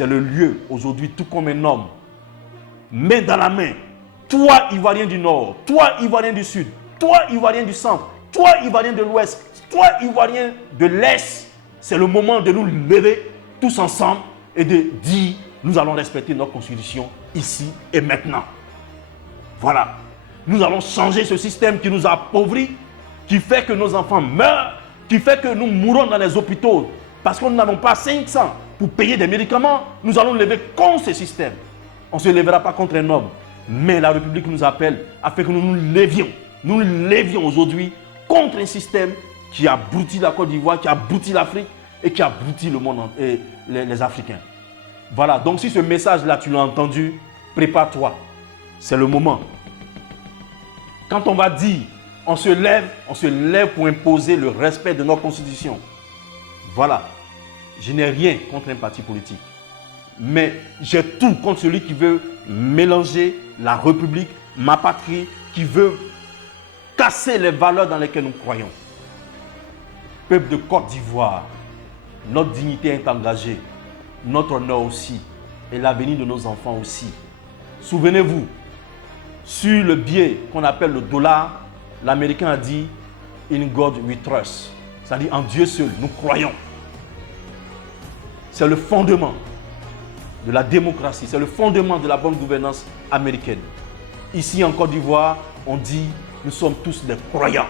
c'est le lieu, aujourd'hui, tout comme un homme, main dans la main, toi, Ivoirien du Nord, toi, Ivoirien du Sud, toi, Ivoirien du Centre, toi, Ivoirien de l'Ouest, toi, Ivoirien de l'Est, c'est le moment de nous lever tous ensemble et de dire, nous allons respecter notre constitution ici et maintenant. Voilà. Nous allons changer ce système qui nous a appauvris, qui fait que nos enfants meurent, qui fait que nous mourons dans les hôpitaux parce que nous n'avons pas 500 pour payer des médicaments. Nous allons lever contre ce système. On ne se lèvera pas contre un homme, mais la République nous appelle afin que nous nous levions aujourd'hui contre un système qui abrutit la Côte d'Ivoire, qui abrutit l'Afrique et qui abrutit le monde et les Africains. Voilà, donc si ce message-là, tu l'as entendu, prépare-toi. C'est le moment. Quand on va dire, on se lève pour imposer le respect de notre constitution. Voilà. Je n'ai rien contre un parti politique. Mais j'ai tout contre celui qui veut mélanger la République, ma patrie, qui veut casser les valeurs dans lesquelles nous croyons. Peuple de Côte d'Ivoire, notre dignité est engagée, notre honneur aussi, et l'avenir de nos enfants aussi. Souvenez-vous, sur le biais qu'on appelle le dollar, l'Américain a dit « In God we trust », c'est-à-dire en Dieu seul, nous croyons. C'est le fondement de la démocratie, c'est le fondement de la bonne gouvernance américaine. Ici en Côte d'Ivoire, on dit « Nous sommes tous des croyants ».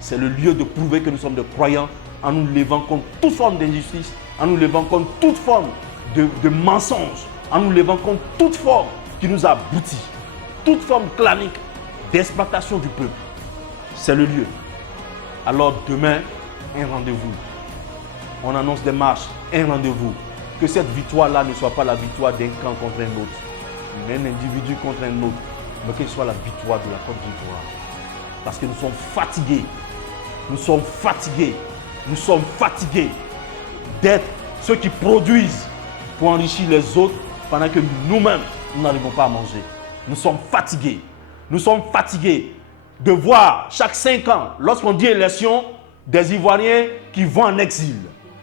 C'est le lieu de prouver que nous sommes des croyants en nous levant contre toute forme d'injustice, en nous levant contre toute forme de mensonge, en nous levant contre toute forme qui nous aboutit, toute forme clanique d'exploitation du peuple. C'est le lieu. Alors demain, un rendez-vous. On annonce des marches, un rendez-vous. Que cette victoire-là ne soit pas la victoire d'un camp contre un autre, mais un individu contre un autre, mais qu'elle soit la victoire de la Côte d'Ivoire. Parce que nous sommes fatigués. Nous sommes fatigués. Nous sommes fatigués d'être ceux qui produisent pour enrichir les autres pendant que nous-mêmes, nous n'arrivons pas à manger. Nous sommes fatigués. Nous sommes fatigués de voir chaque 5 ans, lorsqu'on dit élection, des Ivoiriens qui vont en exil.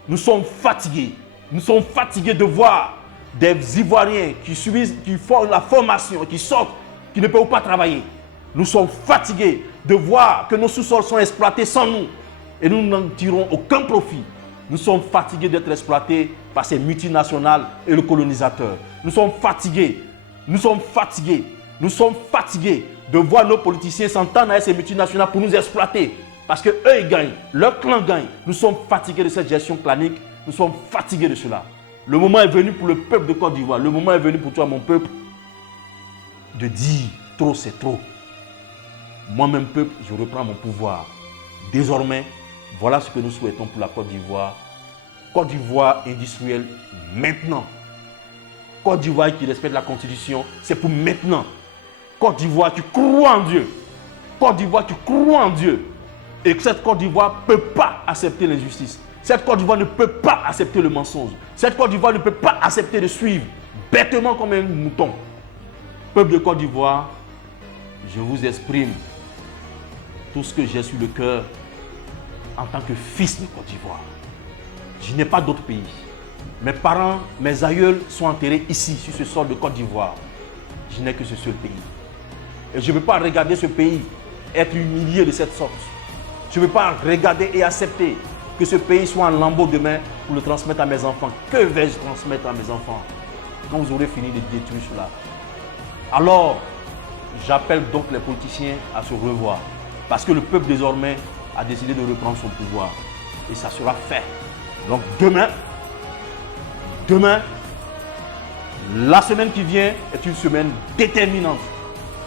Nous sommes fatigués. Nous sommes fatigués de voir des Ivoiriens qui font la formation, qui sortent, qui ne peuvent pas travailler. Nous sommes fatigués de voir que nos sous-sols sont exploités sans nous et nous n'en tirons aucun profit. Nous sommes fatigués d'être exploités par ces multinationales et le colonisateur. Nous sommes fatigués. Nous sommes fatigués. Nous sommes fatigués de voir nos politiciens s'entendre avec ces multinationales pour nous exploiter. Parce qu'eux, ils gagnent. Leur clan gagne. Nous sommes fatigués de cette gestion clanique. Nous sommes fatigués de cela. Le moment est venu pour le peuple de Côte d'Ivoire. Le moment est venu pour toi, mon peuple, de dire trop, c'est trop. Moi-même, peuple, je reprends mon pouvoir. Désormais, voilà ce que nous souhaitons pour la Côte d'Ivoire. Côte d'Ivoire industrielle maintenant. Côte d'Ivoire qui respecte la Constitution, c'est pour maintenant. Côte d'Ivoire qui croit en Dieu. Côte d'Ivoire qui croit en Dieu. Et que cette Côte d'Ivoire ne peut pas accepter l'injustice. Cette Côte d'Ivoire ne peut pas accepter le mensonge. Cette Côte d'Ivoire ne peut pas accepter de suivre bêtement comme un mouton. Peuple de Côte d'Ivoire, je vous exprime tout ce que j'ai sur le cœur en tant que fils de Côte d'Ivoire. Je n'ai pas d'autre pays. Mes parents, mes aïeuls sont enterrés ici, sur ce sol de Côte d'Ivoire. Je n'ai que ce seul pays. Et je ne veux pas regarder ce pays être humilié de cette sorte. Je ne veux pas regarder et accepter que ce pays soit en lambeaux demain pour le transmettre à mes enfants. Que vais-je transmettre à mes enfants quand vous aurez fini de détruire cela? Alors, j'appelle donc les politiciens à se revoir. Parce que le peuple désormais a décidé de reprendre son pouvoir. Et ça sera fait. Donc demain, la semaine qui vient est une semaine déterminante.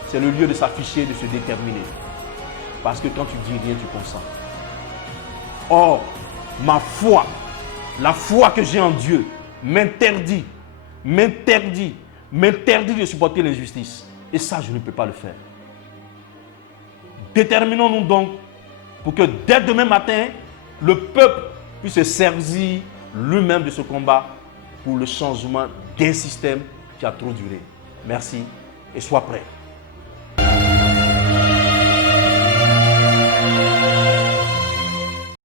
C'est le lieu de s'afficher, de se déterminer. Parce que quand tu dis rien, tu consens. Or, ma foi, la foi que j'ai en Dieu, m'interdit de supporter l'injustice. Et ça, je ne peux pas le faire. Déterminons-nous donc pour que dès demain matin, le peuple puisse se servir lui-même de ce combat pour le changement d'un système qui a trop duré. Merci et sois prêt.